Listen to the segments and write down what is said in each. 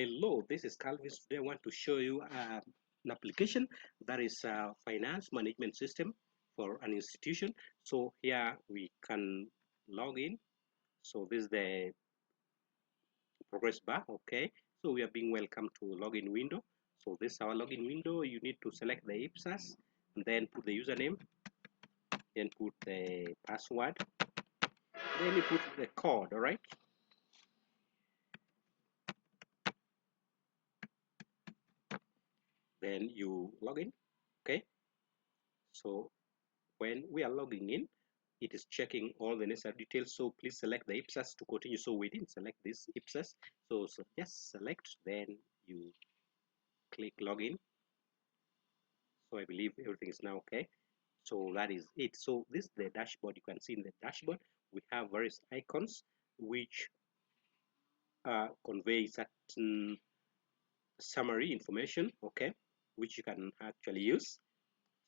Hello, this is Calvis. Today I want to show you an application that is a finance management system for an institution. So here we can log in. So this is the progress bar. Okay. So we are being welcomed to login window. So this is our login window. You need to select the Ipsas and then put the username, then put the password, then you put the code. All right. Then you log in. Okay. So when we are logging in, it is checking all the necessary details. So please select the Ipsas to continue. So we didn't select this Ipsas. So just select, then you click login. So I believe everything is now okay. So that is it. So this is the dashboard. You can see in the dashboard, we have various icons which convey certain summary information, okay, which you can actually use.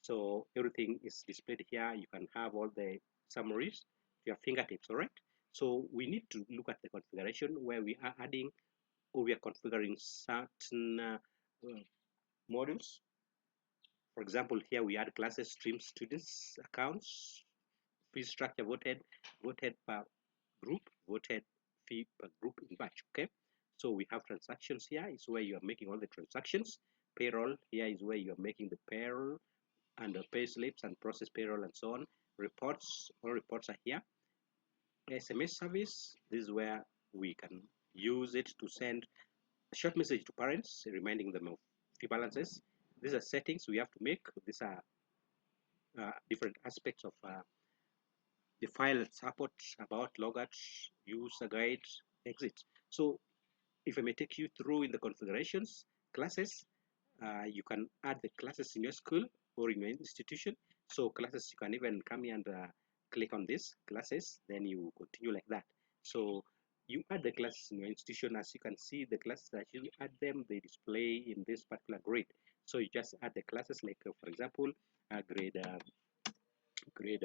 So everything is displayed here. You can have all the summaries to your fingertips, all right? So we need to look at the configuration where we are adding or we are configuring certain modules. For example, here we add classes, streams, students, accounts, fee structure, voted per group, voted fee per group in batch, okay? So we have transactions here is where you are making all the transactions. Payroll here is where you are making the payroll and the pay slips and process payroll and so on. Reports, all reports are here. SMS service, this is where we can use it to send a short message to parents reminding them of fee balances. These are settings we have to make. These are different aspects of the file support about logouts, user guide, exit. So if I may take you through in the configurations, classes, you can add the classes in your school or in your institution. So classes, you can even come here and click on this classes, then you continue like that. So you add the classes in your institution. As you can see, the classes that you add them, they display in this particular grid. So you just add the classes, like for example, grade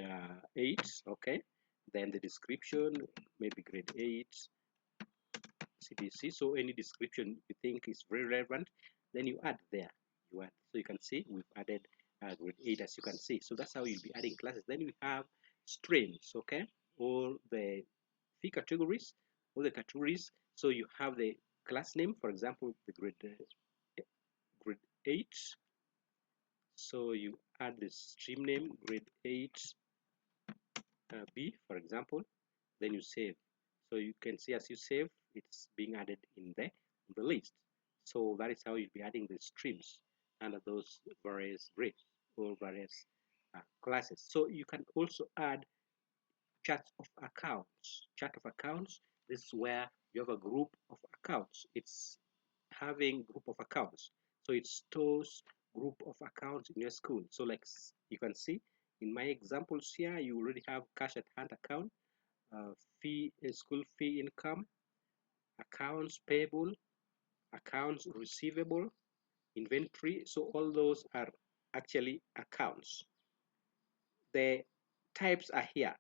8, okay. Then the description, maybe grade 8, CBC. So any description you think is very relevant, then you add there. You add. So you can see we've added grade 8, as you can see. So that's how you'll be adding classes. Then we have streams, okay, or the fee categories, all the categories. So you have the class name, for example, the grade 8. So you add the stream name, grade 8 B, for example. Then you save. So you can see as you save, it's being added in the list. So that is how you'll be adding the streams under those various grades or various classes. So you can also add charts of accounts. Chart of accounts, this is where you have a group of accounts. It's having group of accounts. So it stores group of accounts in your school. So like you can see in my examples here, you already have cash at hand account, school fee income, accounts payable, accounts receivable, inventory. So all those are actually accounts. The types are here.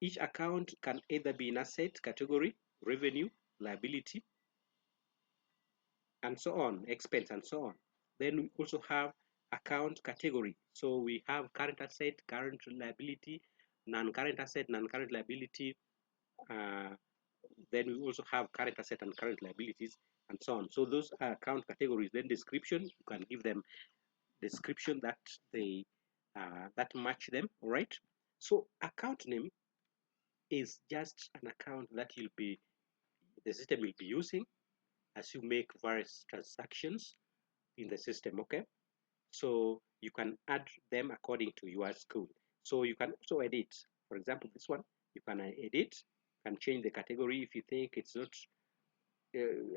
Each account can either be in asset category, revenue, liability, and so on, expense and so on. Then we also have account category. So we have current asset, current liability, non-current asset, non-current liability. Then we also have current asset and current liabilities and so on. So those are account categories. Then description, you can give them description that they that match them. All right. So account name is just an account that the system will be using as you make various transactions in the system, okay? So you can add them according to your school. So you can also edit. For example, this one, you can edit, can change the category. If you think it's not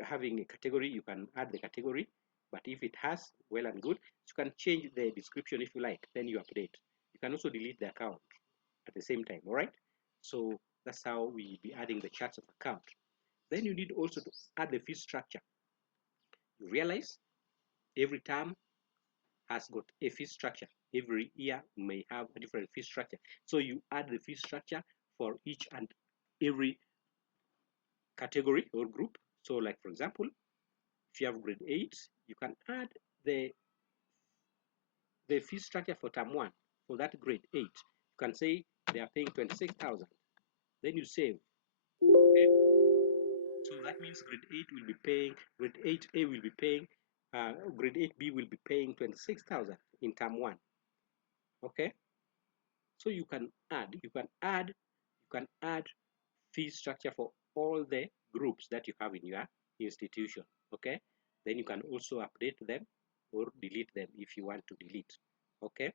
having a category, you can add the category. But if it has, well and good. You can change the description if you like, then you update. You can also delete the account at the same time, all right? So that's how we be adding the charts of account. Then you need also to add the fee structure. You realize every term has got a fee structure. Every year may have a different fee structure. So you add the fee structure for each and every category or group. So like for example, if you have grade 8, you can add the fee structure for term 1 for that grade 8. You can say they are paying 26,000. Then you save. Okay. So that means grade 8 will be paying, grade 8A will be paying, grade 8B will be paying 26,000 in term 1. Okay. So you can add fee structure for all the groups that you have in your institution. Okay. Then you can also update them or delete them if you want to delete. Okay.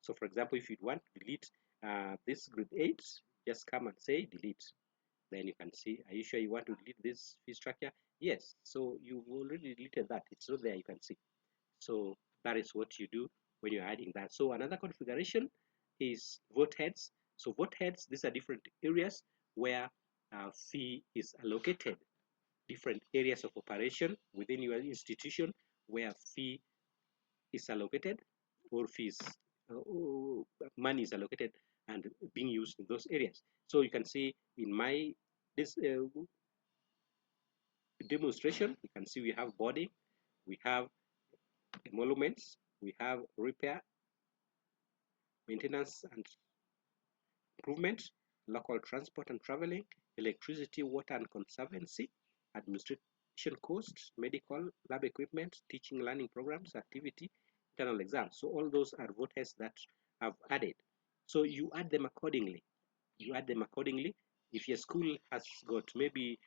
So for example, if you want to delete this grade 8, just come and say delete. Then you can see, are you sure you want to delete this fee structure? Yes. So you've already deleted that. It's not there, you can see. So that is what you do when you're adding that. So another configuration is vote heads. So vote heads, these are different areas where fee is allocated, different areas of operation within your institution where fee is allocated, or fees, money is allocated and being used in those areas. So you can see in my this demonstration, you can see we have body, we have emoluments, we have repair, maintenance and improvement, local transport and traveling, electricity, water and conservancy, administration costs, medical, lab equipment, teaching, learning programs, activity, internal exams. So all those are voters that have added. So you add them accordingly. You add them accordingly. If your school has got maybe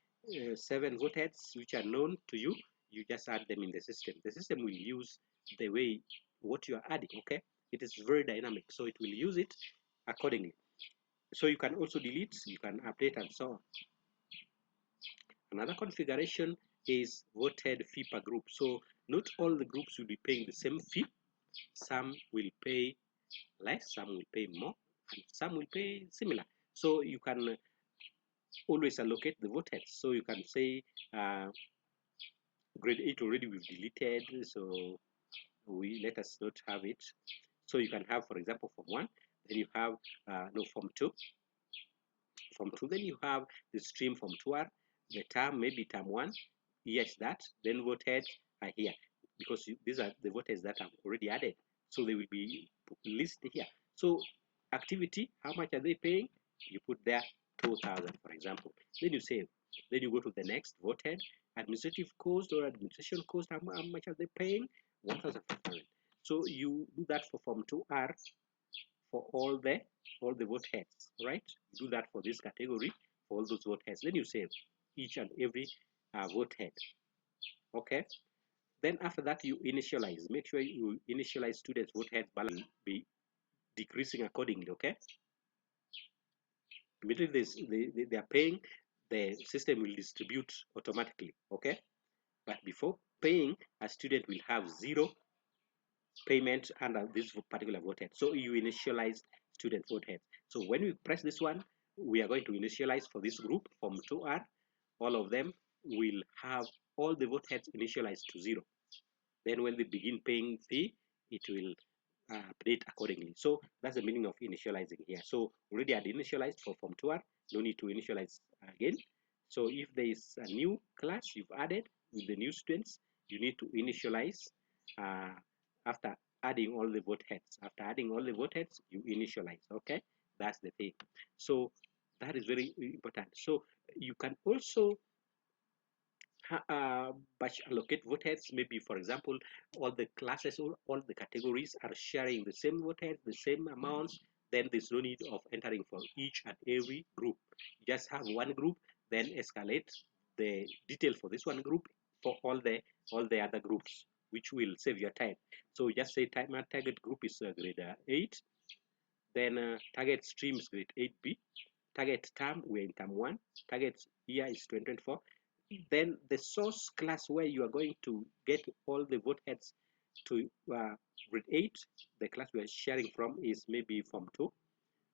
7 voters which are known to you, you just add them in the system. The system will use the way what you are adding. Okay, it is very dynamic, so it will use it accordingly. So you can also delete, you can update and so on. Another configuration is voted fee per group. So not all the groups will be paying the same fee. Some will pay less, some will pay more, and some will pay similar. So you can always allocate the voters. So you can say grade 8 already we've deleted, so we let us not have it. So you can have, for example, form 1, then you have no form 2. From 2, then you have the stream from 2R, the term, maybe term 1, yes, that, then voted are here, because these are the voters that I've already added. So they will be listed here. So activity, how much are they paying? You put there 2,000, for example. Then you save. Then you go to the next voted. Administrative cost or administration cost, how much are they paying? 1,500. So you do that for form 2R for all the vote heads, right? Do that for this category for all those vote heads. Then you save each and every vote head. Okay. Then after that you initialize. Make sure you initialize students' vote head balance be decreasing accordingly. Okay. Immediately they are paying, the system will distribute automatically. Okay. But before paying, a student will have 0 payment under this particular vote head. So you initialize student vote head. So when we press this one, we are going to initialize for this group from 2R. All of them will have all the vote heads initialized to 0. Then when they begin paying fee, it will update accordingly. So that's the meaning of initializing here. So already I initialized for form 2R, no need to initialize again. So if there is a new class you've added with the new students, you need to initialize after adding all the vote heads. After adding all the vote heads, you initialize. Okay, that's the thing. So that is very important. So you can also batch allocate vote heads. Maybe, for example, all the classes or all the categories are sharing the same vote head, the same amounts. Then there's no need of entering for each and every group. Just have one group, then escalate the detail for this one group for all the other groups, which will save your time. So just say target group is grade 8, then target stream is grade 8B, target term we're in term 1, target year is 2024. Then the source class where you are going to get all the vote heads to grade 8, the class we are sharing from is maybe form 2.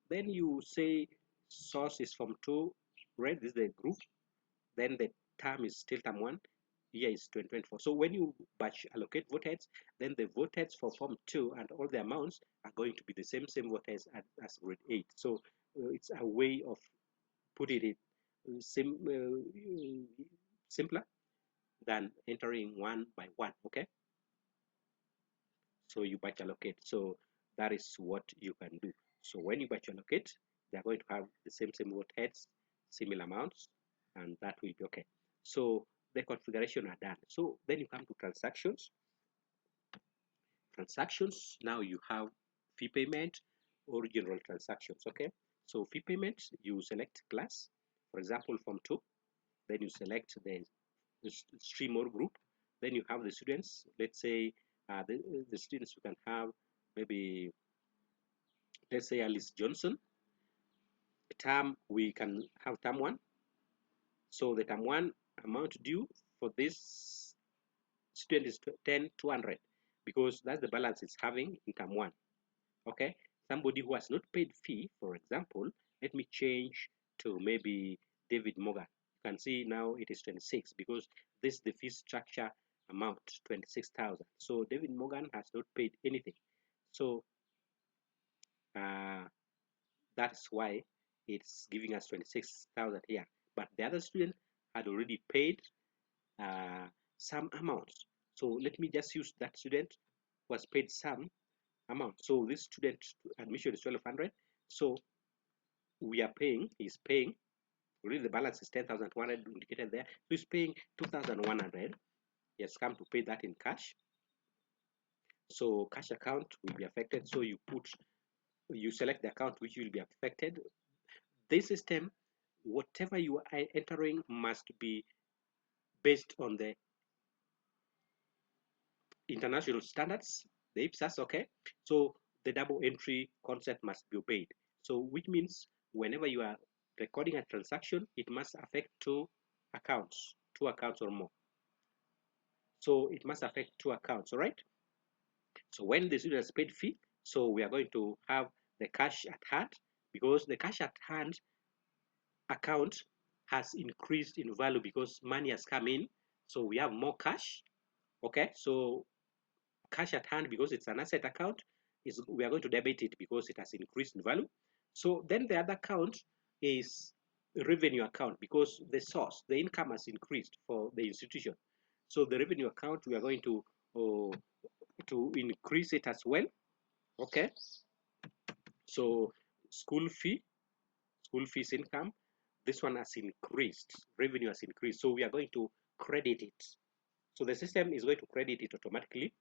Then you say source is form 2, right? This is the group. Then the term is still term 1, year is 2024. So when you batch allocate vote heads, then the vote heads for form 2 and all the amounts are going to be the same vote heads as grade 8. So it's a way of putting it simpler than entering one by one. Okay, so you batch allocate. So that is what you can do. So when you batch allocate, they are going to have the same heads, similar amounts, and that will be okay. So the configuration are done. So then you come to transactions. Transactions, now you have fee payment or general transactions. Okay, so fee payment, you select class, for example, form 2, then you select the stream or group, then you have the students. Let's say the students, you can have maybe, let's say, Alice Johnson. Term, we can have term 1. So the term 1 amount due for this student is 10,200 because that's the balance it's having in term 1. Okay, somebody who has not paid fee, for example, let me change to maybe David Morgan. You can see now it is 26 because this is the fee structure amount, 26,000. So David Morgan has not paid anything. So that's why it's giving us 26,000 here. But the other student had already paid some amount. So let me just use that student was paid some amount. So this student admission is 1,200. So we are paying, he's paying, really the balance is 10,200 indicated there. So he's paying 2,100. He has come to pay that in cash. So cash account will be affected. So you select the account which will be affected. This system, whatever you are entering must be based on the international standards, the Ipsas. Okay, so the double entry concept must be obeyed. So which means whenever you are recording a transaction, it must affect two accounts or more. So it must affect two accounts. All right, so when the student has paid fee, so we are going to have the cash at hand, because the cash at hand account has increased in value because money has come in, so we have more cash. Okay, so cash at hand, because it's an asset account, is we are going to debit it because it has increased in value. So then the other account is revenue account, because the source, the income has increased for the institution. So the revenue account, we are going to increase it as well. Okay, so school fees income, this one has increased, revenue has increased, so we are going to credit it. So the system is going to credit it automatically,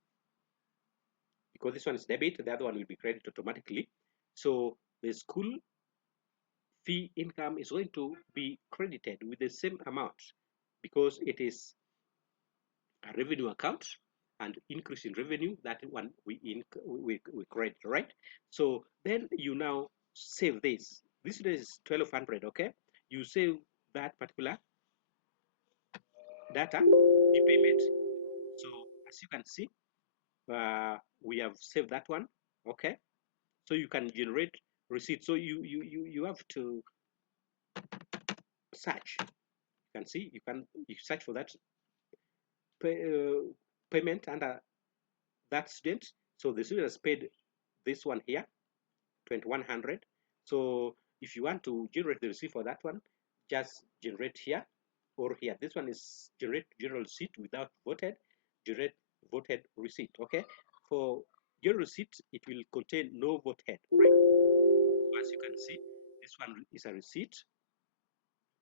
because this one is debit, the other one will be credited automatically. So the school fee income is going to be credited with the same amount because it is a revenue account, and increase in revenue, that one we credit, right? So then you now save this. This is 1,200. Okay, you save that particular data, the payment. So as you can see, we have saved that one. Okay, so you can generate receipt. So you have to search. You can see, you search for that payment under that student. So the student has paid this one here, 2,100. So if you want to generate the receipt for that one, just generate here or here. This one is generate general receipt without voted, generate voted receipt. Okay, for your receipt, it will contain no voted, right? So as you can see, this one is a receipt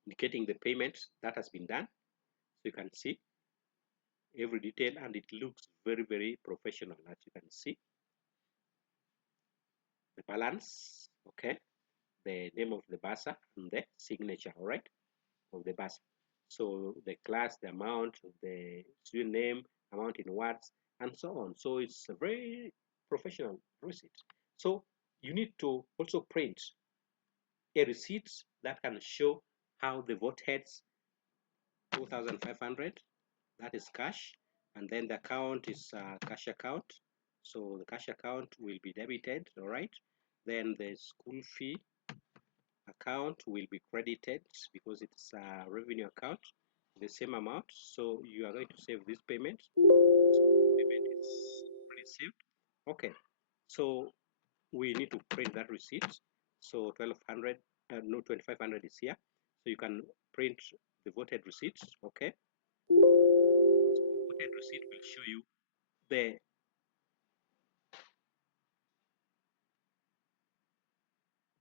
indicating the payment that has been done. So you can see every detail, and it looks very, very professional. As you can see, the balance, okay, the name of the bursar, and the signature, all right, of the bursar. So the class, the amount, the student name, amount in words, and so on. So it's a very professional receipt. So you need to also print a receipt that can show how the vote heads 2,500, that is cash, and then the account is cash account. So the cash account will be debited, all right. Then the school fee account will be credited because it's a revenue account, the same amount. So you are going to save this payment. So the payment is already saved. Okay, so we need to print that receipt. So 1,200, no, 2,500 is here. So you can print the voted receipt. Okay, the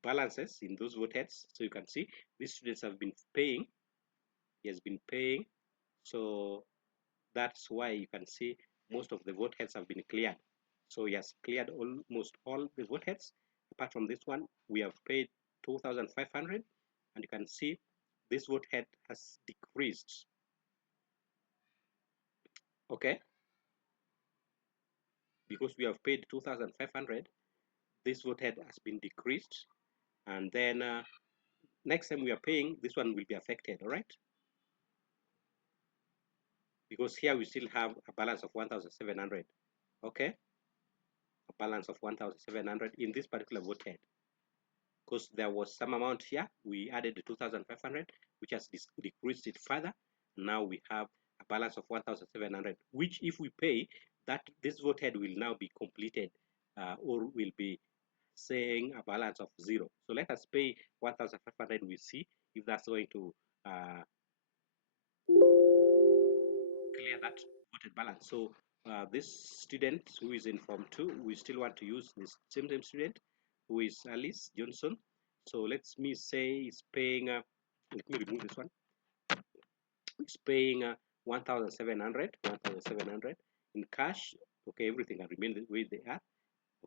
balances in those vote heads. So you can see these students have been paying. He has been paying. So that's why you can see most of the vote heads have been cleared. So he has cleared almost all the vote heads. Apart from this one, we have paid 2,500, and you can see this vote head has decreased. Okay, because we have paid 2,500, this vote head has been decreased, and then next time we are paying, this one will be affected. All right, because here we still have a balance of 1,700. Okay, a balance of 1,700 in this particular vote head, because there was some amount here. We added the 2,500, which has decreased it further. Now we have a balance of 1,700, which if we pay, that this vote head will now be completed, or will be saying a balance of 0. So let us pay 1,500. We see if that's going to clear that voted balance. So this student who is in Form 2, we still want to use this same student who is Alice Johnson. So let me say is paying, let me remove this one. It's paying 1,700 in cash. Okay, everything will remain the way they are.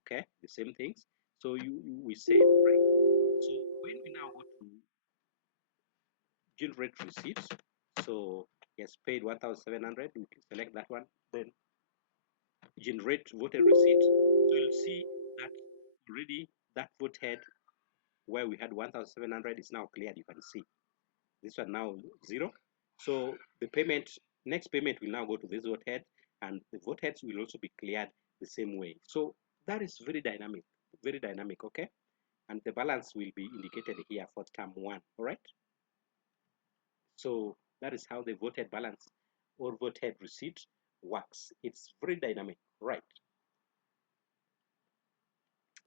Okay, the same things. So we say, right. So when we now go to generate receipts, so yes, paid 1,700. We can select that one. Then generate voted receipt. So you'll see that already that vote head where we had 1,700 is now cleared. You can see this one now 0. So the payment, next payment will now go to this vote head, and the vote heads will also be cleared the same way. So that is very dynamic, very dynamic. Okay, and the balance will be indicated here for term 1. All right. So that is how the voted balance or voted receipt works. It's very dynamic, right?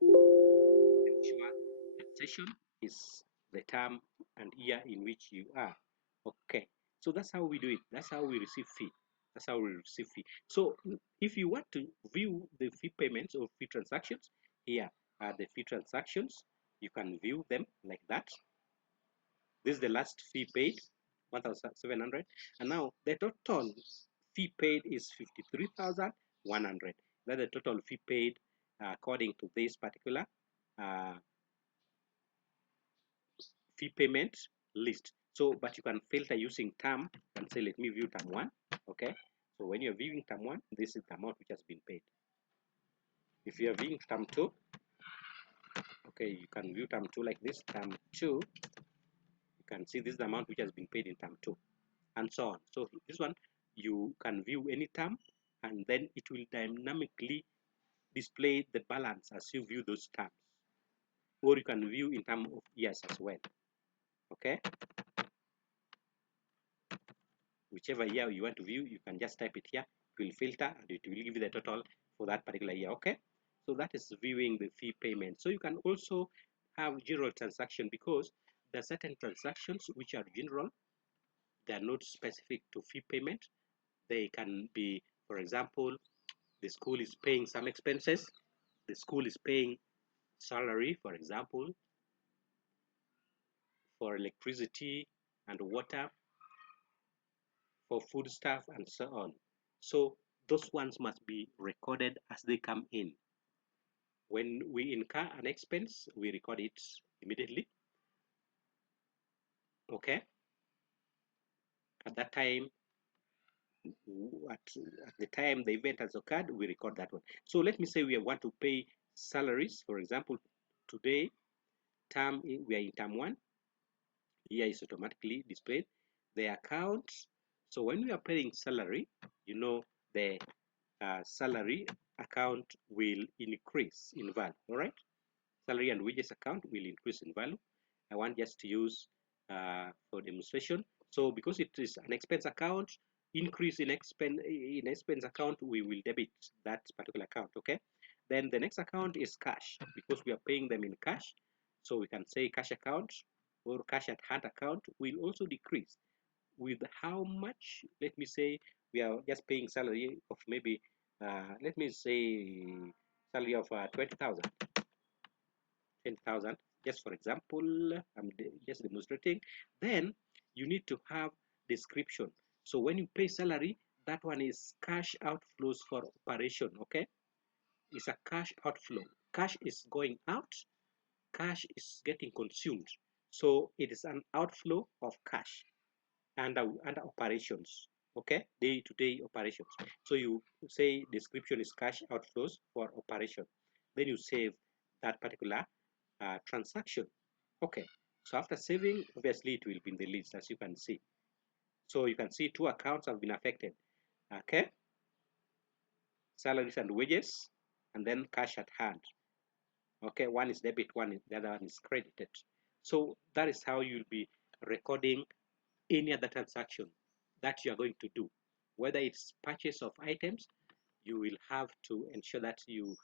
Ensure that session is the term and year in which you are. Okay, so that's how we do it. That's how we receive fee. That's how we receive fee. So if you want to view the fee payments or fee transactions, here are the fee transactions. You can view them like that. This is the last fee paid, 1,700, and now the total fee paid is 53,100. That's the total fee paid according to this particular uh, fee payment list. So, but you can filter using term and say, let me view term 1. Okay. So when you're viewing term 1, this is the amount which has been paid. If you're viewing term 2, okay, you can view term 2 like this. Term 2, you can see this is the amount which has been paid in term 2, and so on. So this one, you can view any term, and then it will dynamically display the balance as you view those terms. Or you can view in terms of years as well. Okay. Whichever year you want to view, you can just type it here. It will filter and it will give you the total for that particular year. Okay, so that is viewing the fee payment. So you can also have general transaction, because there are certain transactions which are general. They are not specific to fee payment. They can be, for example, the school is paying some expenses. The school is paying salary, for example, for electricity and water, for food stuff, and so on. So those ones must be recorded as they come in. When we incur an expense, we record it immediately. Okay. At that time, at the time the event has occurred, we record that one. So let me say we want to pay salaries. For example, today, we are in term 1. Here is automatically displayed the account. So when we are paying salary, you know, the salary account will increase in value. All right. Salary and wages account will increase in value. I want just to use for demonstration. So because it is an expense account, increase in expense account, we will debit that particular account. Okay. Then the next account is cash, because we are paying them in cash. So we can say cash account or cash at hand account will also decrease with how much. Let me say we are just paying salary of maybe let me say salary of 20,000, just for example. I'm just demonstrating. Then you need to have description. So when you pay salary, that one is cash outflows for operation. Okay, it's a cash outflow. Cash is going out, cash is getting consumed, so it is an outflow of cash under operations. Okay, day-to-day operations. So you say description is cash outflows for operation, then you save that particular transaction. Okay, so after saving, obviously it will be in the list, as you can see. So you can see two accounts have been affected. Okay, salaries and wages, and then cash at hand. Okay, one is debit, the other one is credited. So that is how you'll be recording any other transaction that you are going to do. Whether it's purchase of items, you will have to ensure that you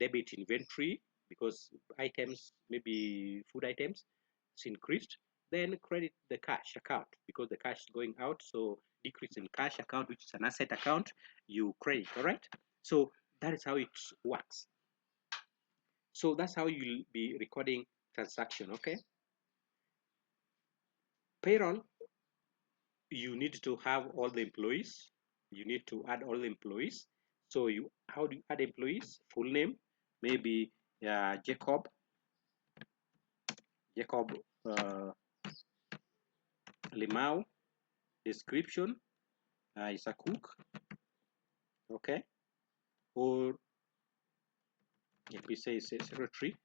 debit inventory, because items, maybe food items, it's increased. Then credit the cash account, because the cash is going out. So decrease in cash account, which is an asset account, you credit. All right. So that is how it works. So that's how you'll be recording transaction. Okay. Payroll, you need to have all the employees. You need to add all the employees. So how do you add employees? Full name, maybe Jacob uh, Limau. Description is a cook. Okay, or if we say secretary.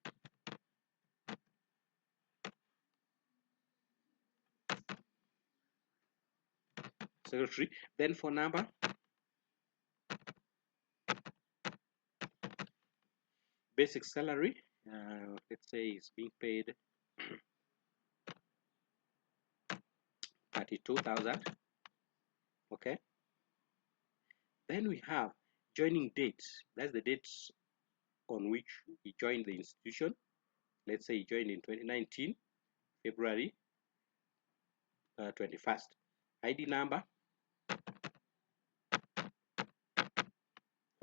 Then for number, basic salary, let's say it's being paid 32,000. Okay, then we have joining dates. That's the dates on which he joined the institution. Let's say he joined in 2019, February 21st. ID number.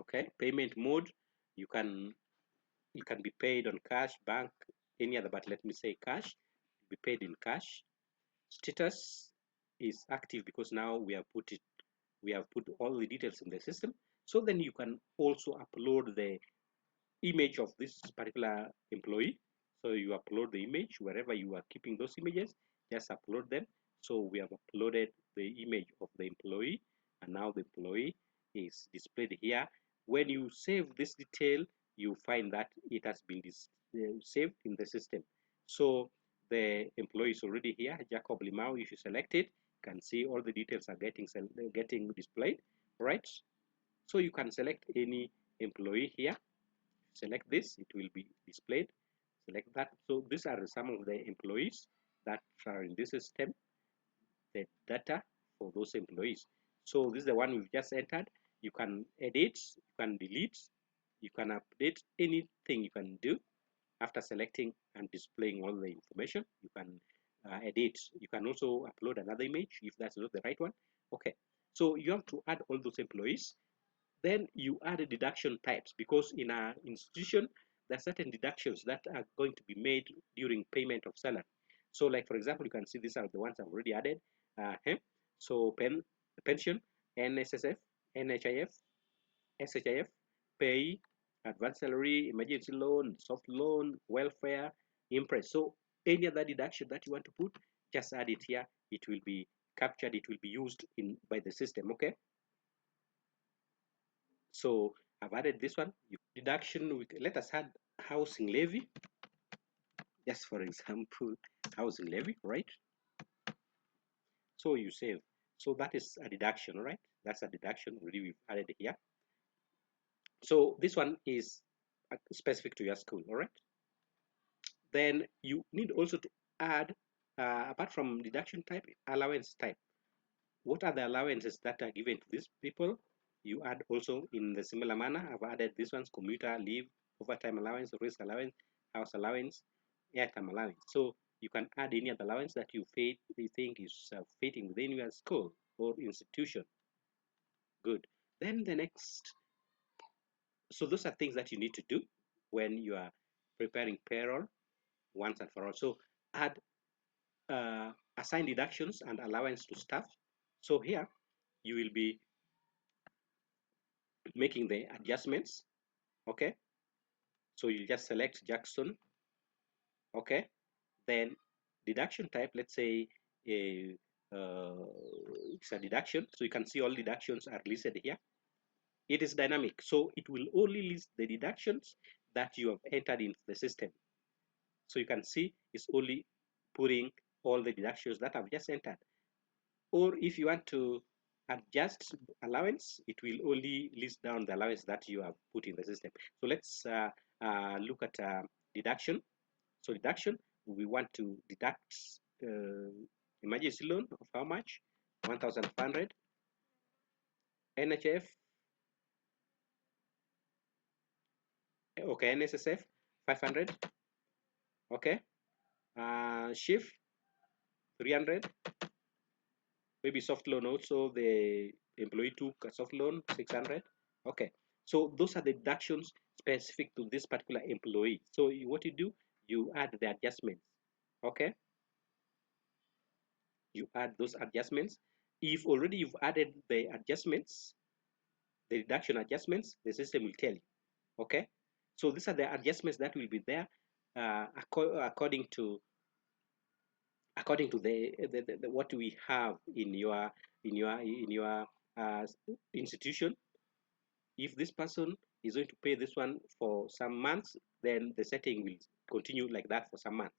Okay, payment mode, you can be paid on cash, bank, any other, but let me say cash. Be paid in cash. Status is active because now we have put all the details in the system. So then you can also upload the image of this particular employee. So you upload the image wherever you are keeping those images, just upload them. So we have uploaded the image of the employee, and now the employee is displayed here. When you save this detail, you find that it has been saved in the system. So the employee is already here, Jacob Limau. If you select it, you can see all the details are getting displayed, right? So you can select any employee here. Select this, it will be displayed. Select that. So these are some of the employees that are in this system, the data for those employees. So this is the one we've just entered. You can edit, you can delete, you can update, anything you can do after selecting and displaying all the information. You can edit. You can also upload another image if that's not the right one. Okay, so you have to add all those employees. Then you add deduction types, because in our institution there are certain deductions that are going to be made during payment of salary. So like for example, you can see these are the ones I've already added. So pension, NSSF, NHIF, SHIF, pay, advance salary, emergency loan, soft loan, welfare, impress. So any other deduction that you want to put, just add it here. It will be captured, it will be used by the system. Okay, so I've added this one. Deduction, let us add housing levy, just for example, housing levy, right? So you save. So that is a deduction, right? That's a deduction already we've added here. So this one is specific to your school, all right? Then you need also to add, apart from deduction type, allowance type. What are the allowances that are given to these people? You add also in the similar manner. I've added this one's commuter leave, overtime allowance, risk allowance, house allowance, airtime allowance. So you can add any other allowance that you think is fitting within your school or institution. Good. Then the next, so those are things that you need to do when you are preparing payroll once and for all. So add assign deductions and allowance to staff. So here you will be making the adjustments. Okay, so you just select Jackson. Okay, then deduction type, let's say a it's a deduction, so you can see all deductions are listed here. It is dynamic, so it will only list the deductions that you have entered into the system. So you can see it's only putting all the deductions that I've just entered. Or if you want to adjust allowance, it will only list down the allowance that you have put in the system. So let's look at deduction. So deduction, we want to deduct emergency loan of how much? 1,500. NHF, okay, NSSF, 500. Okay, shift, 300. Maybe soft loan also, the employee took a soft loan, 600. Okay, so those are the deductions specific to this particular employee. So what you do, you add the adjustments. Okay, you add those adjustments. If already you've added the adjustments, the deduction adjustments, the system will tell you. Okay, so these are the adjustments that will be there according to the what we have in your institution. If this person is going to pay this one for some months, then the setting will continue like that for some months.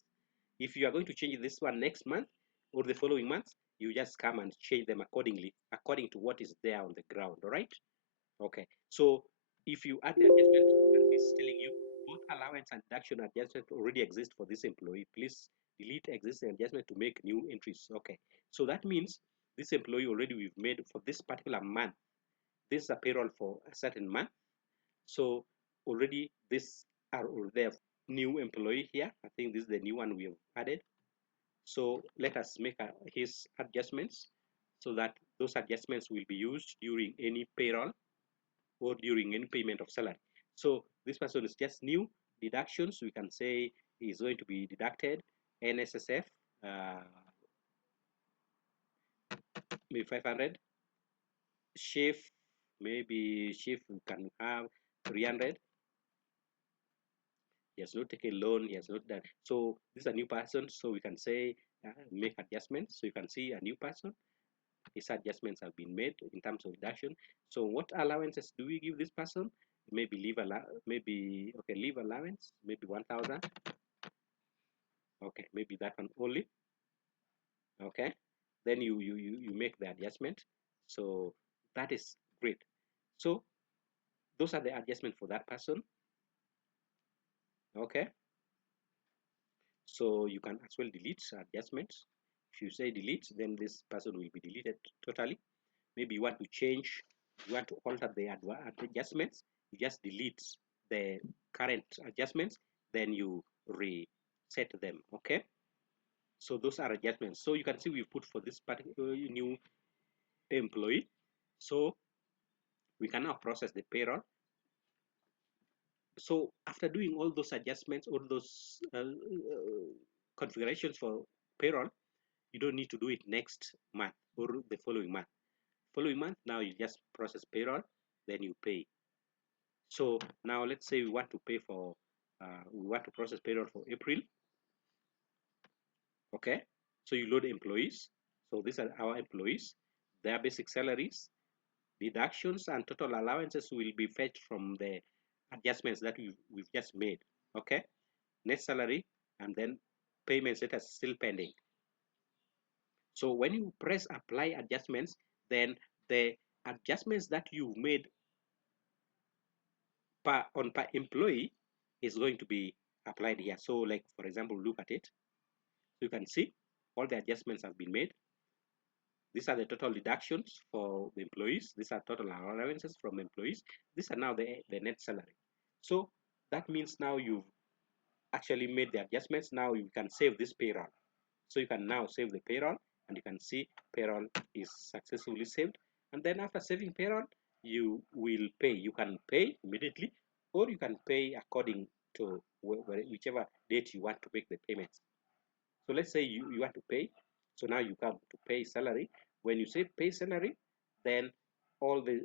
If you are going to change this one next month or the following month, you just come and change them accordingly, according to what is there on the ground. All right. Okay, so if you add the adjustment, and it's telling you both allowance and deduction adjustment already exist for this employee. Please delete existing adjustment to make new entries. Okay, so that means this employee already we've made for this particular month. This is a payroll for a certain month. So already this are there new employee here. I think this is the new one we have added. So let us make his adjustments so that those adjustments will be used during any payroll or during any payment of salary. So this person is just new. Deductions, we can say is going to be deducted. NSSF, maybe 500. Shift, maybe shift we can have 300. He has not taken loan, he has not done. So this is a new person, so we can say make adjustments. So you can see a new person. His adjustments have been made in terms of deduction. So what allowances do we give this person? Maybe leave leave allowance, maybe 1,000. Okay, maybe that one only. Okay, then you make the adjustment. So that is great. So those are the adjustments for that person. Okay, so you can as well delete adjustments. If you say delete, then this person will be deleted totally. Maybe you want to change, you want to alter the adjustments, you just delete the current adjustments, then you reset them. Okay, so those are adjustments. So you can see we put for this particular new employee. So we can now process the payroll. So after doing all those adjustments, all those configurations for payroll, you don't need to do it next month or the following month. Following month, now you just process payroll, then you pay. So now let's say we want to pay for, we want to process payroll for April. Okay, so you load employees. So these are our employees, their basic salaries, deductions and total allowances will be fetched from the adjustments that we've just made. Okay, net salary and then payment status still pending. So when you press apply adjustments, then the adjustments that you've made per employee is going to be applied here. So like for example, look at it. So you can see all the adjustments have been made. These are the total deductions for the employees. These are total allowances from employees. These are now the net salary. So that means now you've actually made the adjustments. Now you can save this payroll. So you can now save the payroll and you can see payroll is successfully saved. And then after saving payroll, you will pay. You can pay immediately, or you can pay according to whichever date you want to make the payments. So let's say you want to pay. So now you come to pay salary. When you say pay salary, then all the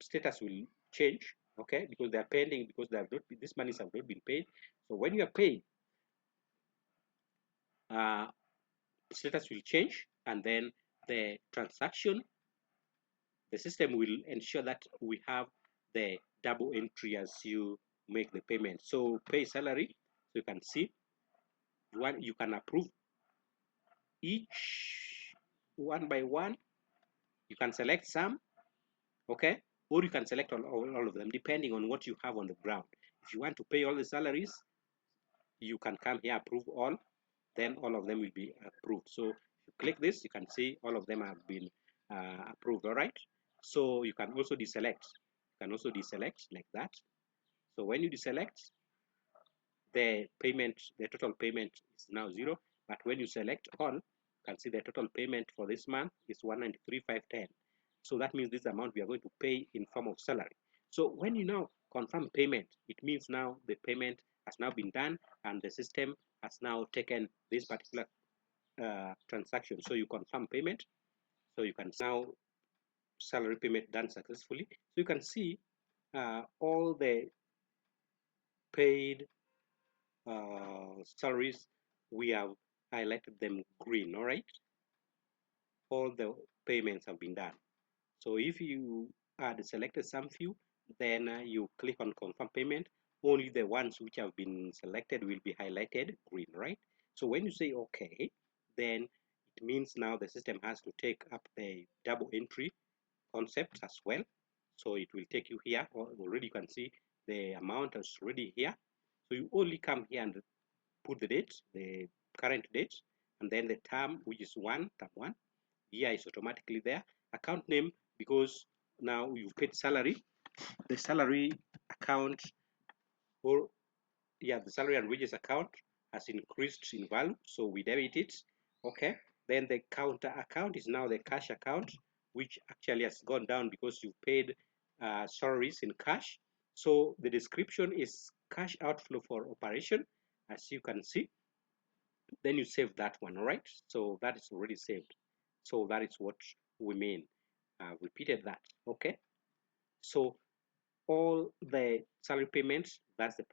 status will change, okay, because they are pending, because they have not been, these monies have not been paid. So when you are paid, uh, status will change, and then the transaction, the system will ensure that we have the double entry as you make the payment. So pay salary, so you can see you can approve each one by one. You can select some, okay, or you can select all of them depending on what you have on the ground. If you want to pay all the salaries, you can come here, approve all, then all of them will be approved. So if you click this, you can see all of them have been approved. All right, so you can also deselect. You can also deselect like that. So when you deselect, the payment, the total payment is now 0. But when you select all, you can see the total payment for this month is 193,510. So that means this amount we are going to pay in form of salary. So when you now confirm payment, it means now the payment has now been done and the system has now taken this particular transaction. So you confirm payment. So you can now salary payment done successfully. So you can see all the paid salaries, we have highlighted them green. All right, all the payments have been done. So if you had selected some few, then you click on confirm payment. Only the ones which have been selected will be highlighted green, right? So when you say okay, then it means now the system has to take up the double entry concept as well. So it will take you here. Already you can see the amount is already here. So you only come here and put the date, the current date, and then the term, which is term one. Year is automatically there. Account name, because now you've paid salary, the salary account, or yeah, the salary and wages account has increased in value, so we debit it. Okay, then the counter account is now the cash account, which actually has gone down because you paid salaries in cash. So the description is cash outflow for operation, as you can see. Then you save that one. All right, so that is already saved. So that is what we mean. Repeated that. Okay, so all the salary payments, that's the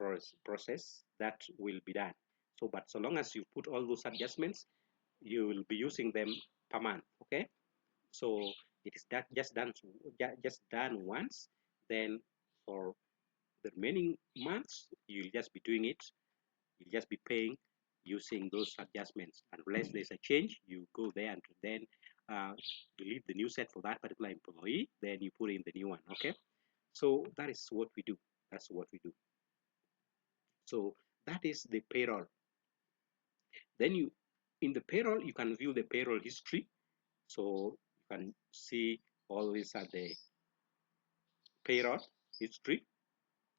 process that will be done. So but so long as you put all those adjustments, you will be using them per month. Okay, so it is that just done once. Then for the remaining months, you'll just be doing it, you'll just be paying using those adjustments. Unless there's a change, you go there and then you leave the new set for that particular employee, then you put in the new one. Okay, so that is what we do. That's what we do. So that is the payroll. Then you, in the payroll, you can view the payroll history. So you can see all these are the payroll history.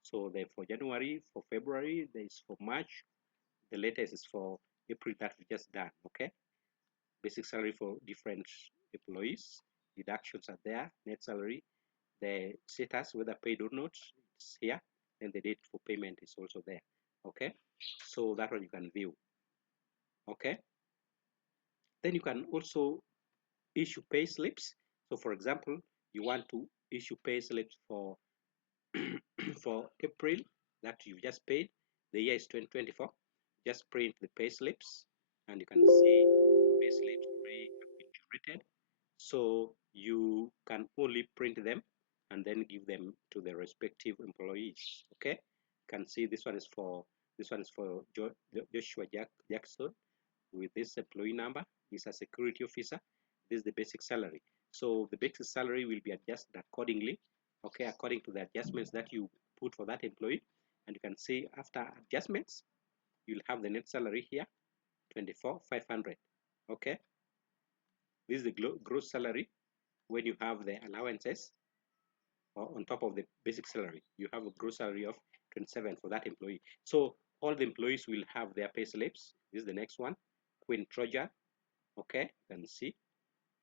So there for January, for February, there is for March, the latest is for April that we just done. Okay, basic salary for different employees, deductions are there, net salary, the status whether paid or not, it's here, and the date for payment is also there. Okay, so that one you can view. Okay, then you can also issue pay slips. So for example, you want to issue pay slips for for April that you just paid, the year is 2024. Just print the pay slips and you can see pay slips already have been generated. So you can only print them and then give them to the respective employees. Okay, you can see this one is for Joshua Jackson with this employee number. He's a security officer. This is the basic salary. So the basic salary will be adjusted accordingly, okay, according to the adjustments that you put for that employee. And you can see after adjustments, you'll have the net salary here, 24,500. Okay, this is the gross salary when you have the allowances on top of the basic salary. You have a gross salary of 27 for that employee. So all the employees will have their pay slips. This is the next one, Queen Trojan. Okay, you can see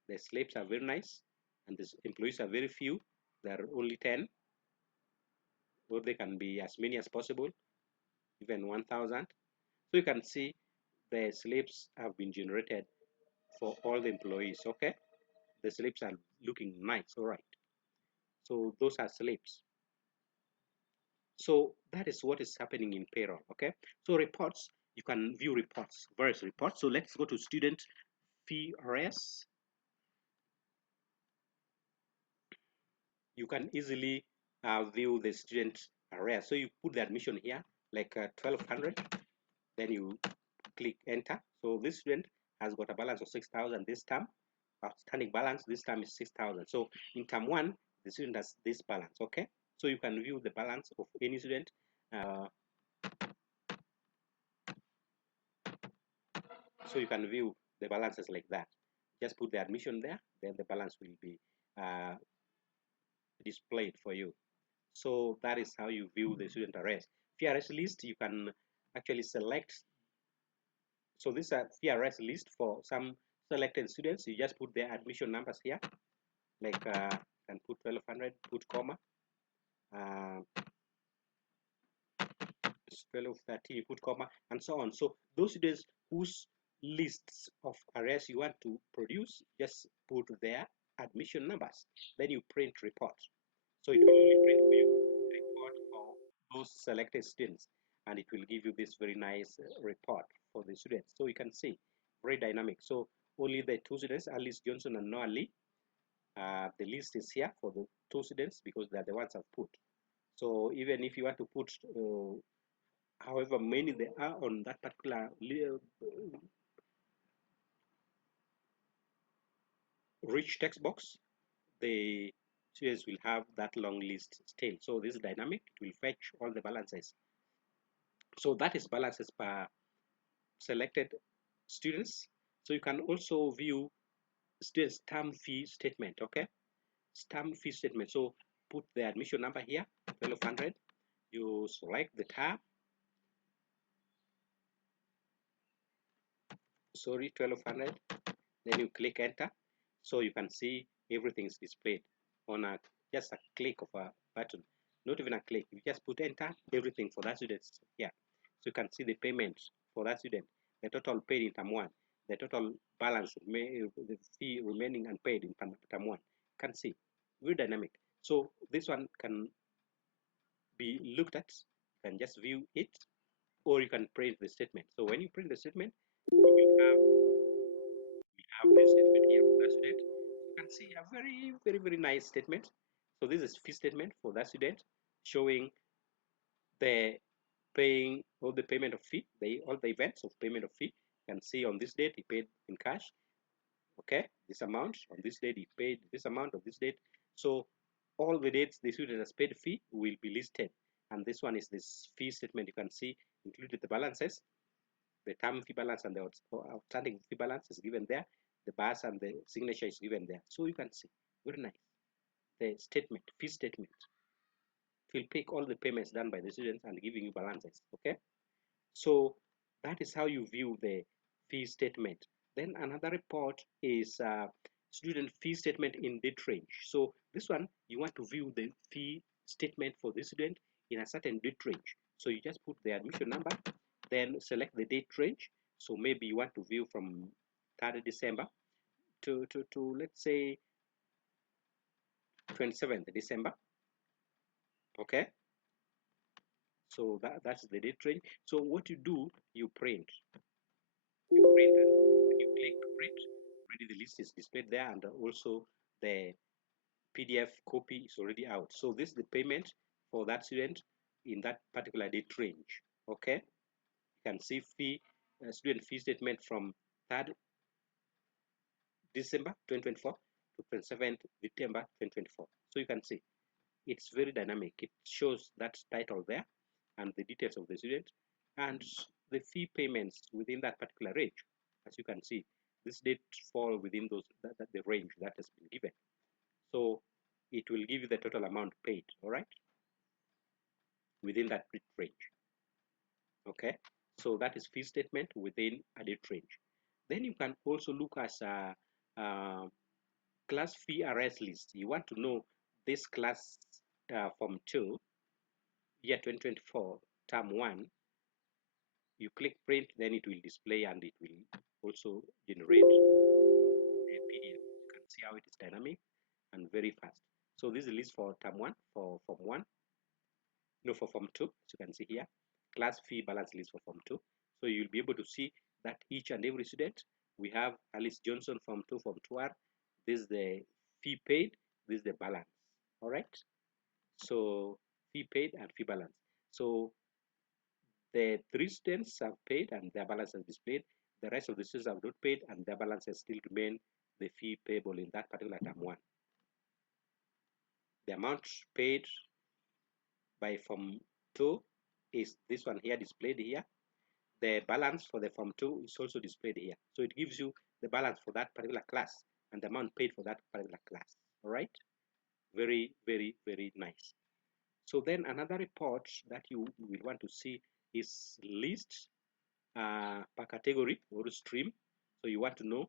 the slips are very nice and the employees are very few. There are only 10, or they can be as many as possible, even 1,000. So you can see the slips have been generated for all the employees. Okay, the slips are looking nice. All right, so those are slips. So that is what is happening in payroll. Okay, so reports, you can view reports, various reports. So let's go to student fee arrears. You can easily view the student arrears. So you put the admission here, like 1,200, then you click enter. So this student has got a balance of 6,000 this term. Outstanding balance this time is 6,000. So in term one, the student has this balance. Okay, so you can view the balance of any student. So you can view the balances like that. Just put the admission there, then the balance will be displayed for you. So that is how you view the student arrears. Fee arrears list, you can actually select. So this is a fee arrears list for some selected students. You just put their admission numbers here, like and put 1,200, put comma, 1230, you put comma, and so on. So those students whose lists of arrears you want to produce, just put their admission numbers. Then you print report. So it will only print for you report for those selected students, and it will give you this very nice report for the students. So you can see very dynamic. So only the two students, Alice Johnson and Noah Lee. The list is here for the two students because they're the ones I've put. So even if you want to put however many there are on that particular rich text box, the students will have that long list still. So this is dynamic, it will fetch all the balances. So that is balances per selected students. So you can also view students term fee statement. Okay, term fee statement. So put the admission number here, 1,200. You select the term, sorry, 1,200. Then you click enter. So you can see everything is displayed on a just a click of a button, not even a click. You just put enter, everything for that student here. So you can see the payments for that student, the total paid in term one, the total balance, the fee remaining unpaid in term one. You can see very dynamic. So this one can be looked at. You can just view it, or you can print the statement. So when you print the statement, we have this statement here for that student. You can see a very nice statement. So this is fee statement for that student, showing the paying all the payment of fee, all the events of payment of fee. You can see on this date he paid in cash. Okay, this amount on this date he paid this amount on this date. So all the dates the student has paid fee will be listed, and this one is this fee statement. You can see included the balances, the term fee balance and the outstanding fee balance is given there. The bars and the signature is given there. So you can see very nice. The statement, fee statement, will pick all the payments done by the students and giving you balances. Okay, so that is how you view the fee statement. Then another report is student fee statement in date range. So this one, you want to view the fee statement for the student in a certain date range. So you just put the admission number, then select the date range. So maybe you want to view from 3rd December to let's say 27th December. Okay, so that's the date range. So what you do, you print, and when you click print, already the list is displayed there, and also the PDF copy is already out. So this is the payment for that student in that particular date range. Okay, you can see fee student fee statement from 3rd December 2024 to 27th September 2024. So you can see it's very dynamic. It shows that title there and the details of the student and the fee payments within that particular range. As you can see, this date fall within those the range that has been given. So it will give you the total amount paid, all right, within that range. Okay, so that is fee statement within a date range. Then you can also look as a class fee arrears list. You want to know this class Form 2, year 2024, term 1, you click print, then it will display and it will also generate a PDF. You can see how it is dynamic and very fast. So this is the list for term 1, for Form 1, no, for Form 2, as you can see here, class fee balance list for Form 2. So you'll be able to see that each and every student, we have Alice Johnson Form 2, Form 2R, this is the fee paid, this is the balance, all right? So fee paid and fee balance. So the 3 students have paid and their balance is displayed. The rest of the students have not paid and their balances still remain the fee payable in that particular term 1. The amount paid by Form 2 is this one here displayed here. The balance for the Form 2 is also displayed here. So it gives you the balance for that particular class and the amount paid for that particular class. All right? Very, very, very nice. So then another report that you will want to see is list per category or stream. So you want to know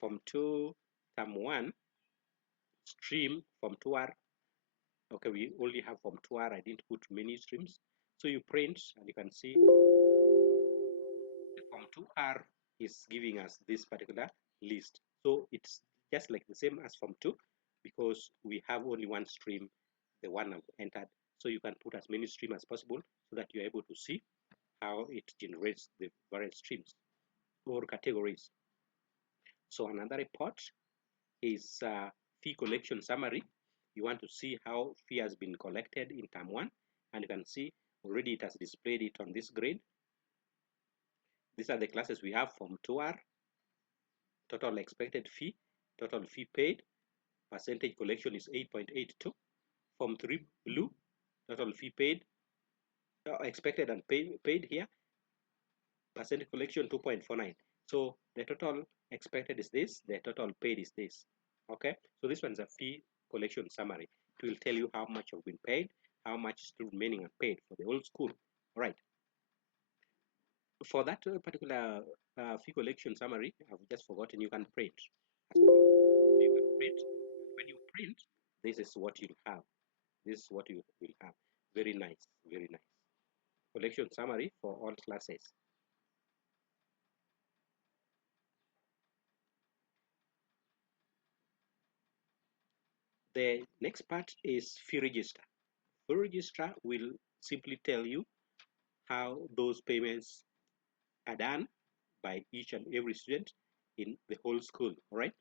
Form 2, Term 1, stream Form 2R. Okay, we only have Form 2R. I didn't put many streams. So you print and you can see the Form 2R is giving us this particular list. So it's just like the same as Form 2 because we have only one stream, the one I've entered. So you can put as many streams as possible so that you're able to see how it generates the various streams or categories. So another report is fee collection summary. You want to see how fee has been collected in term 1, and you can see already it has displayed it on this grade. These are the classes we have. Form 2R, total expected fee, total fee paid, percentage collection is 8.82. Form 3 blue, total fee paid, expected and paid here, percentage collection 2.49. So the total expected is this, the total paid is this. Okay, so this one's a fee collection summary. It will tell you how much have been paid, how much is still remaining unpaid for the whole school. All right. For that particular fee collection summary, I've just forgotten, you can print. So you can print, and when you print, this is what you'll have. This is what you will have. Very nice, very nice. Collection summary for all classes. The next part is fee register. Fee register will simply tell you how those payments are done by each and every student in the whole school. All right,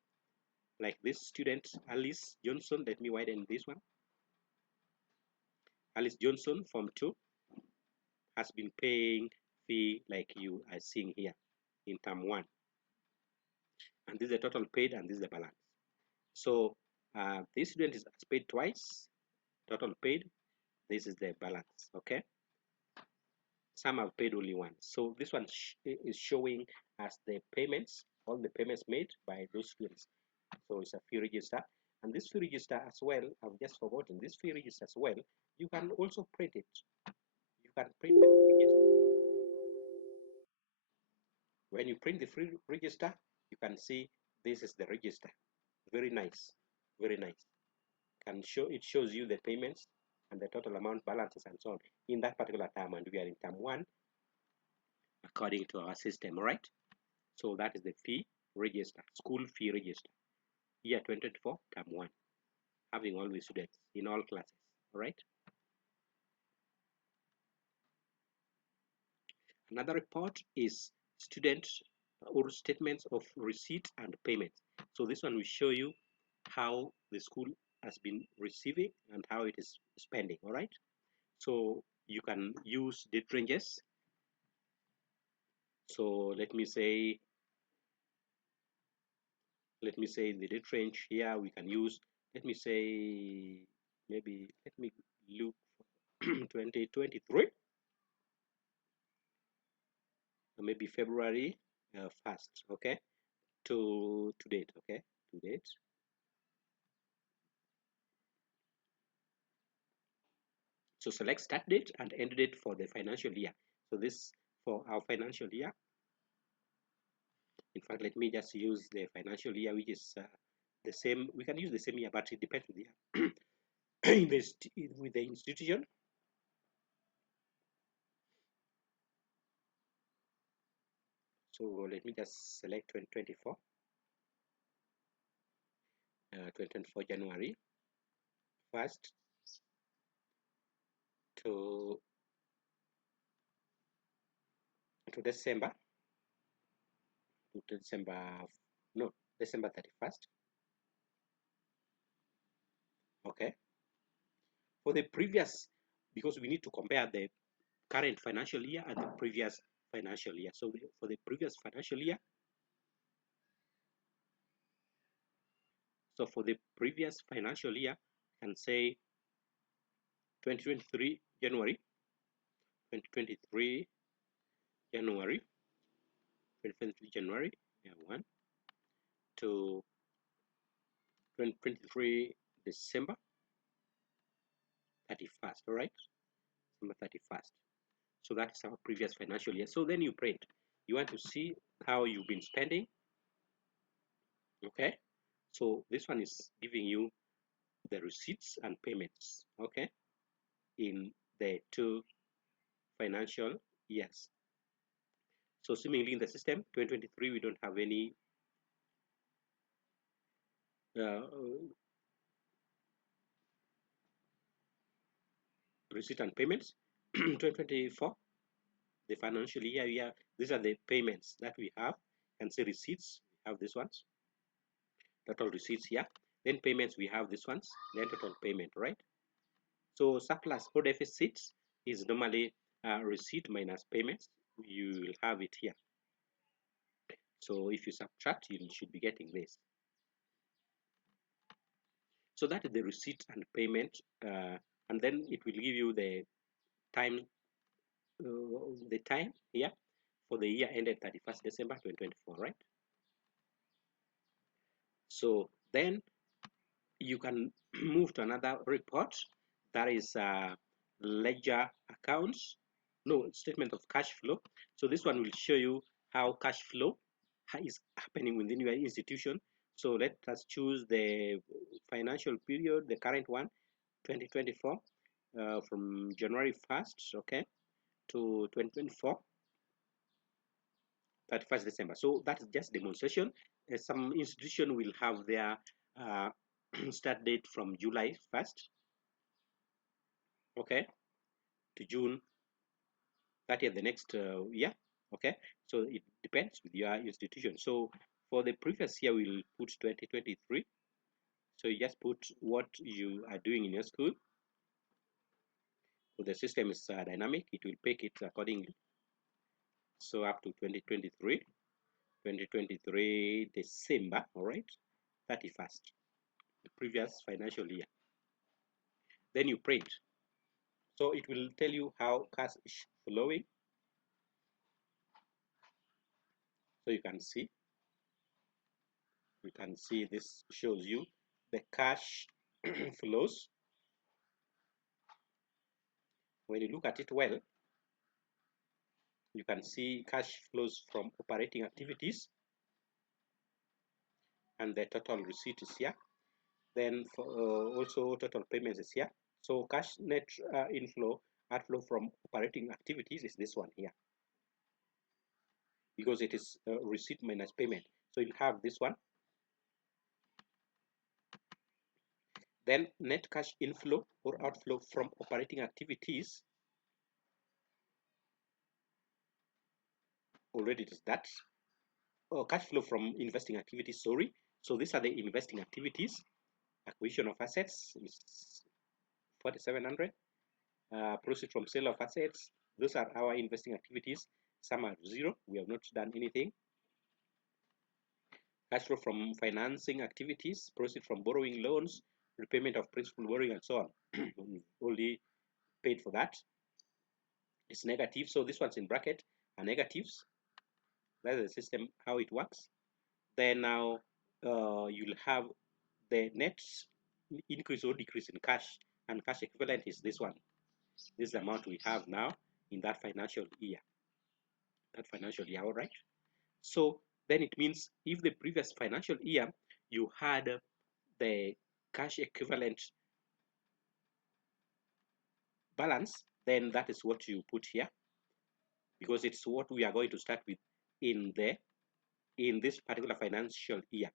like this student Alice Johnson, let me widen this one. Alice Johnson Form 2 has been paying fee like you are seeing here in term 1, and this is the total paid and this is the balance. So this student is paid twice, total paid, this is the balance. Okay, some have paid only once. So this one is showing us the payments, all the payments made by those students. So it's a fee register. And this fee register as well, I've just forgotten, this fee register as well, you can also print it. You can print the fee register. When you print the free register, you can see this is the register. Very nice, very nice. It shows you the payments and the total amount, balances, and so on in that particular term, and we are in term 1 according to our system. All right, so that is the fee register, school fee register, year 2024, term 1, having all the students in all classes. All right. Another report is student or statements of receipt and payment. So this one will show you how the school has been receiving and how it is spending. All right, so you can use date ranges. So let me say the date range here we can use, let me say, maybe let me look for 2023, maybe February 1st, okay, to date, okay, to date. So select start date and end date for the financial year. So this for our financial year. In fact, let me just use the financial year, which is the same. We can use the same year, but it depends on the year. with the institution. So let me just select 2024, 2024 January 1st to December, to December, no, December 31st. Okay. For the previous, because we need to compare the current financial year and the previous financial year. So for the previous financial year, so for the previous financial year, I can say 2023 January, 2023 January, 2023 January, yeah, 1 to 2023 December 31st, all right? December 31st. So that's our previous financial year. So then you print. You want to see how you've been spending, okay? So this one is giving you the receipts and payments, okay, in the two financial years. So seemingly in the system, 2023, we don't have any receipt and payments. 2024, the financial year, these are the payments that we have. You can see receipts, we have these ones, total receipts here. Then payments, we have these ones, then total payment, right? So surplus or deficits is normally receipt minus payments. You will have it here. So if you subtract, you should be getting this. So that is the receipt and payment, and then it will give you the time, here for the year ended 31st December 2024, right? So then you can move to another report, that is ledger accounts, no, statement of cash flow. So this one will show you how cash flow is happening within your institution. So let us choose the financial period, the current one, 2024, from January 1st, okay, to 2024, 31st December. So that's just demonstration. Some institution will have their start date from July 1st, okay, to June 30th the next year, okay. So it depends with your institution. So for the previous year, we'll put 2023. So you just put what you are doing in your school. So the system is dynamic, it will pick it accordingly. So up to 2023 December, all right, 31st, the previous financial year. Then you print. So it will tell you how cash is flowing. So you can see this shows you the cash flows. When you look at it well, you can see cash flows from operating activities, and the total receipt is here. Then for, also total payments is here. So cash net outflow from operating activities is this one here, because it is receipt minus payment. So you'll have this one. Then net cash inflow or outflow from operating activities, already it is that. Oh, cash flow from investing activities, sorry. So these are the investing activities. Acquisition of assets is 4,700. Proceeds from sale of assets, those are our investing activities. Some are zero, we have not done anything. Cash flow from financing activities, proceeds from borrowing loans, repayment of principal borrowing, and so on. We've only paid for that. It's negative, so this one's in bracket are negatives. That's the system, how it works. Then now you'll have the net increase or decrease in cash, and cash equivalent is this one. This is the amount we have now in that financial year. All right. So then it means if the previous financial year you had the cash equivalent balance, then that is what you put here, because it's what we are going to start with in this particular financial year.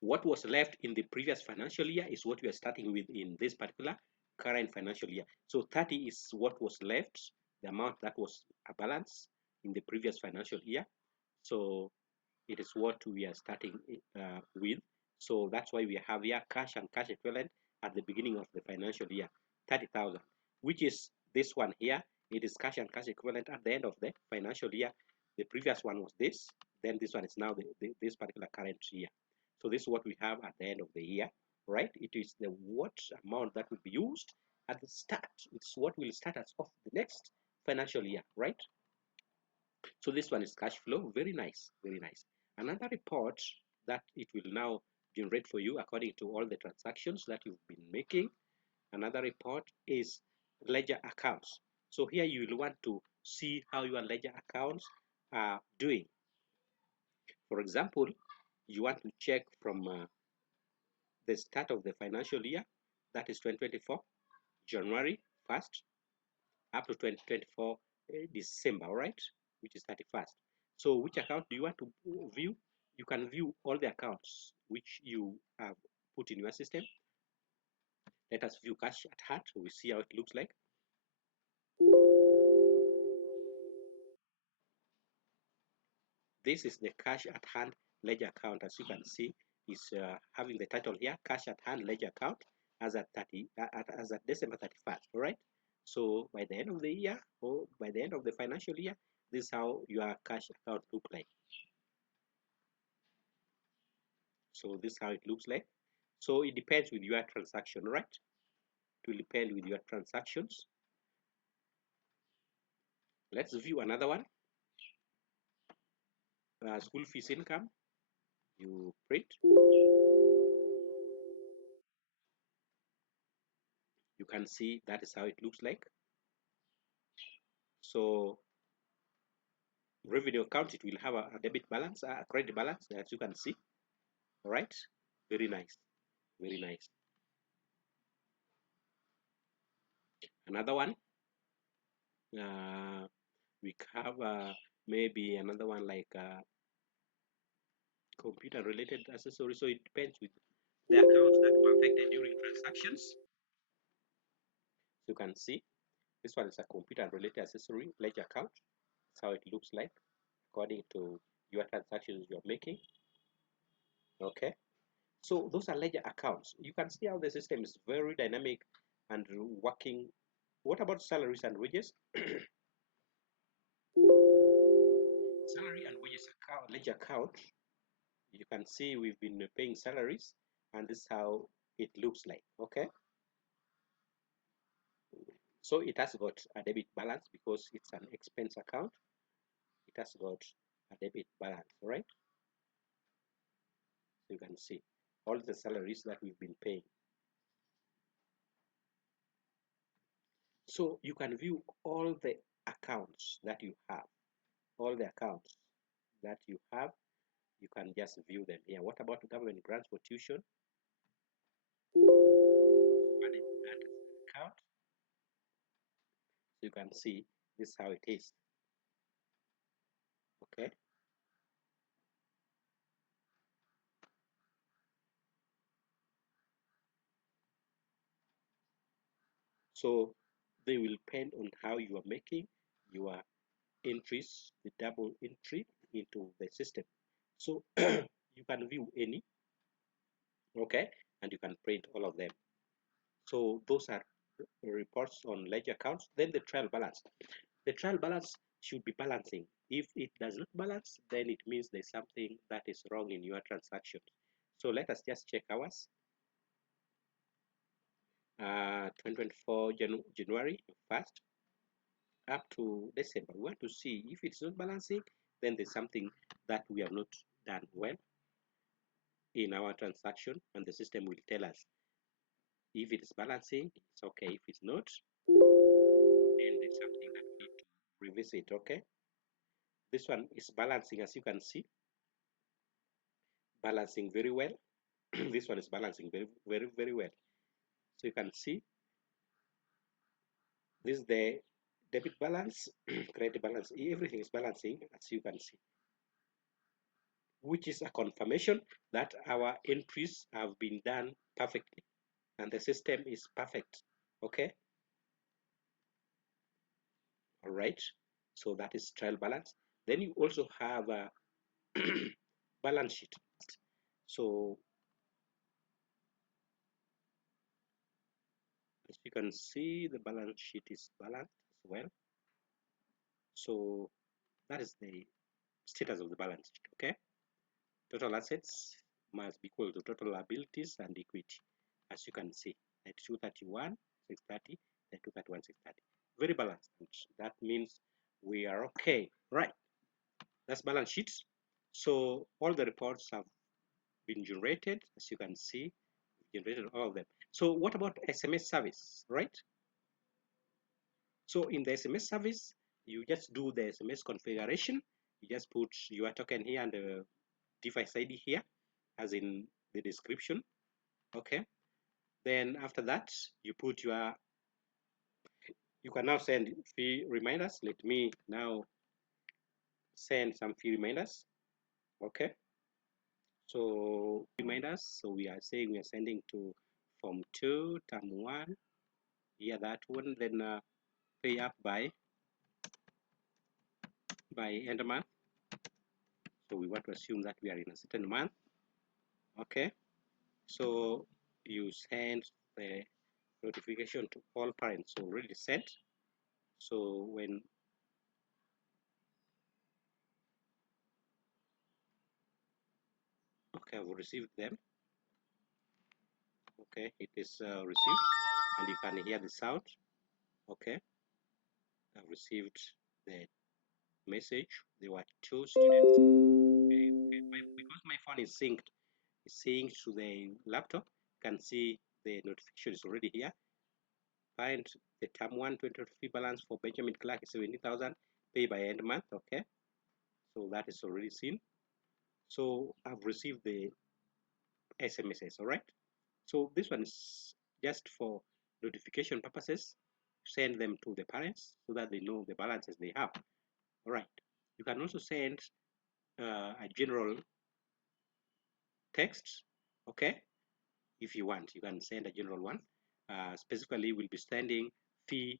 What was left in the previous financial year is what we are starting with in this particular current financial year. So 30 is what was left, the amount that was a balance in the previous financial year. So it is what we are starting with. So that's why we have here cash and cash equivalent at the beginning of the financial year, 30,000, which is this one here. It is cash and cash equivalent at the end of the financial year. The previous one was this, then this one is now this particular current year. So this is what we have at the end of the year, right? It is the what amount that will be used at the start. It's what will start us off the next financial year, right? So this one is cash flow. Very nice, very nice. Another report that it will now generate for you according to all the transactions that you've been making. Another report is ledger accounts. So here you will want to see how your ledger accounts are doing. For example, you want to check from the start of the financial year, that is 2024, January 1st, up to 2024 December, right, which is 31st. So which account do you want to view? You can view all the accounts which you have put in your system. Let us view cash at hand. We see how it looks like. This is the cash at hand ledger account. As you can see, is having the title here, cash at hand ledger account as at December 31st. All right. So by the end of the year, or by the end of the financial year, this is how your cash account look like. So this is how it looks like. So it depends with your transaction, right? It will depend with your transactions. Let's view another one. School fees income. You print. You can see that is how it looks like. So revenue account, it will have a debit balance, a credit balance, as you can see. All right, very nice, very nice. Another one, we have maybe another one like computer related accessories. So it depends with the accounts that were affected during transactions. So you can see this one is a computer related accessory ledger account. That's how it looks like according to your transactions you're making. Okay, so those are ledger accounts. You can see how the system is very dynamic and working. What about salaries and wages? Salary and wages account, ledger account. You can see we've been paying salaries, and this is how it looks like. Okay, so it has got a debit balance because it's an expense account. It has got a debit balance, right? So you can see all the salaries that we've been paying. So you can view all the accounts that you have, all the accounts that you have. You can just view them here. What about government grants for tuition? Added that as an account. So you can see this is how it is. Okay. So they will depend on how you are making your entries, the double entry into the system. So you can view any, okay, and you can print all of them. So those are reports on ledger accounts. Then the trial balance. The trial balance should be balancing. If it does not balance, then it means there's something that is wrong in your transaction. So let us just check ours. 2024 January 1st up to December. We want to see if it's not balancing, then there's something that we have not done well in our transaction, and the system will tell us if it is balancing, it's okay. If it's not, then there's something that we need to revisit. Okay, this one is balancing, as you can see, balancing very well. This one is balancing very well. So you can see This is the debit balance, credit balance. Everything is balancing, as you can see, which is a confirmation that our entries have been done perfectly and the system is perfect. Okay. All right. So that is trial balance. Then you also have a balance sheet. So as you can see, the balance sheet is balanced as well. So that is the status of the balance sheet. Okay. Total assets must be equal to total liabilities and equity, as you can see, at 231, 630, and 231, 630. Very balanced. That means we are okay. Right. That's balance sheets. So all the reports have been generated, as you can see, generated all of them. So what about SMS service, right? So in the SMS service, you just do the SMS configuration. You just put your token here and the device ID here, as in the description. Okay. Then after that, you can now send fee reminders. Let me now send some fee reminders. Okay. So reminders. So we are saying we are sending to Form 2, Term 1. Yeah, that one. Then pay up by end of month. So we want to assume that we are in a certain month. Okay. So you send the notification to all parents already sent. So when okay, I've received them. Okay, it is received, and you can hear the sound. Okay, I've received the message. There were two students. Okay, because my phone is synced to the laptop. You can see the notification is already here. Find the term 120 fee balance for Benjamin Clark is 17,000. Pay by end month. Okay, so that is already seen. So I've received the SMSs. All right. So this one is just for notification purposes. Send them to the parents so that they know the balances they have. All right. You can also send a general text. Okay. If you want, you can send a general one. Specifically, we'll be sending fee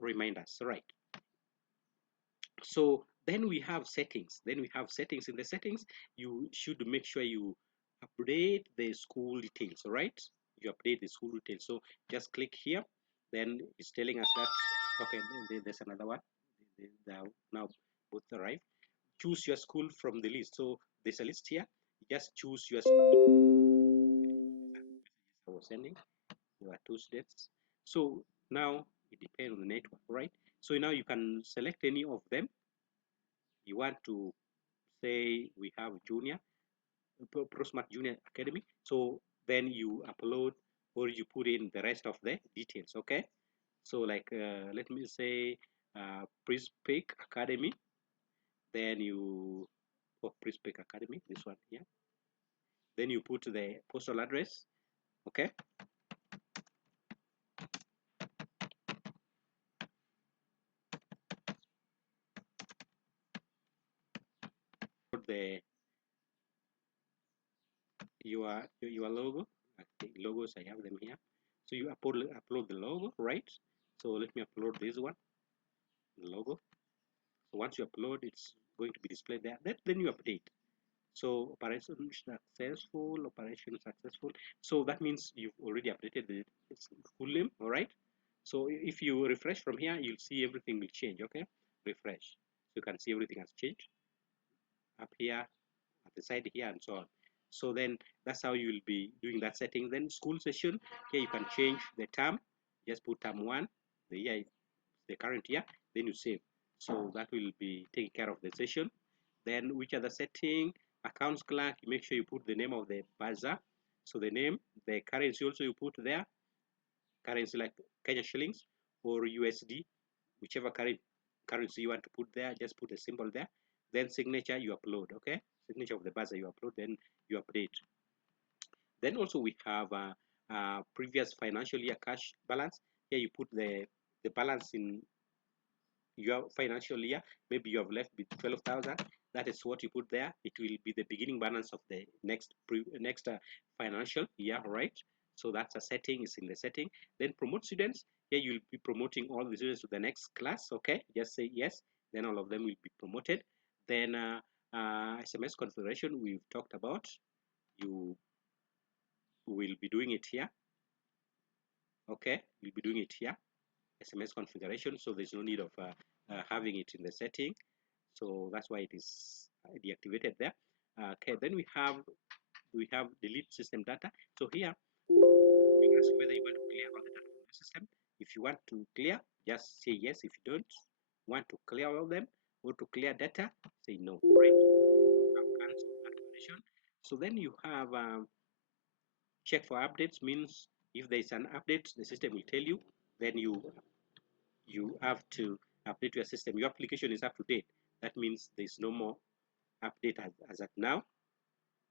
reminders. All right. So then we have settings. Then we have settings. In the settings, you should make sure you update the school details. All right. You update the school details. So just click here. Then it's telling us that okay, there's another one. They are now both arrived. Choose your school from the list. So there's a list here. Just choose your school. I was sending. There are two students. So now it depends on the network, right? So now you can select any of them. You want to say we have junior, ProSmart Junior Academy. So then you upload or you put in the rest of the details, okay? So like, let me say Pre-Speak Academy. Then you, oh, Pre-Speak Academy, this one here. Then you put the postal address, okay? Put the your logo. I think logos, I have them here. So you upload the logo, right? So let me upload this one, the logo. So once you upload, it's going to be displayed there. Then you update. So operation successful. So that means you've already updated the school name, all right? So if you refresh from here, you'll see everything will change, okay? Refresh. So you can see everything has changed up here, at the side here, and so on. So then that's how you'll be doing that setting. Then school session, here you can change the term. Just put term 1, the year, the current year, then you save. So that will be taking care of the session. Then which other setting? Accounts clerk, you make sure you put the name of the buzzer. So the name, the currency also you put there. Currency like Kenya shillings or USD, whichever currency you want to put there, just put a symbol there. Then signature you upload, okay? Signature of the buzzer you upload, then you update. Then also we have previous financial year cash balance. Here you put the the balance in your financial year. Maybe you have left with 12,000. That is what you put there. It will be the beginning balance of the next financial year, right? So that's a setting. Is in the setting. Then promote students. Here you'll be promoting all the students to the next class. Okay, just say yes. Then all of them will be promoted. Then SMS configuration we've talked about. You will be doing it here. Okay, you'll be doing it here. SMS configuration. So there's no need of having it in the setting. So that's why it is deactivated there. Okay, then we have delete system data. So here we ask whether you want to clear all the data from the system. If you want to clear, just say yes. If you don't want to clear all of them or to clear data, say no. Right? Have cancel that condition. So then you have check for updates. Means if there is an update, the system will tell you. Then you have to update your system. Your application is up to date. That means there is no more update as at now.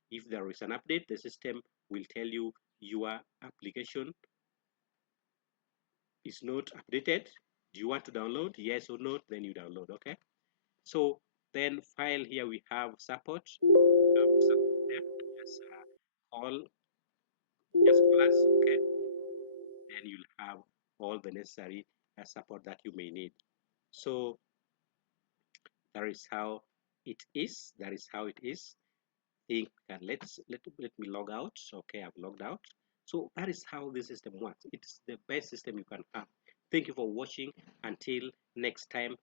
If there is an update, the system will tell you your application is not updated. Do you want to download? Yes or no? Then you download. Okay. So then file here we have support. We have support there. Just call just call us. Okay. Then you'll have all the necessary support that you may need. So that is how it is. That is how it is. Think let me log out. Okay, I've logged out. So that is how the system works. It's the best system you can have. Thank you for watching. Until next time.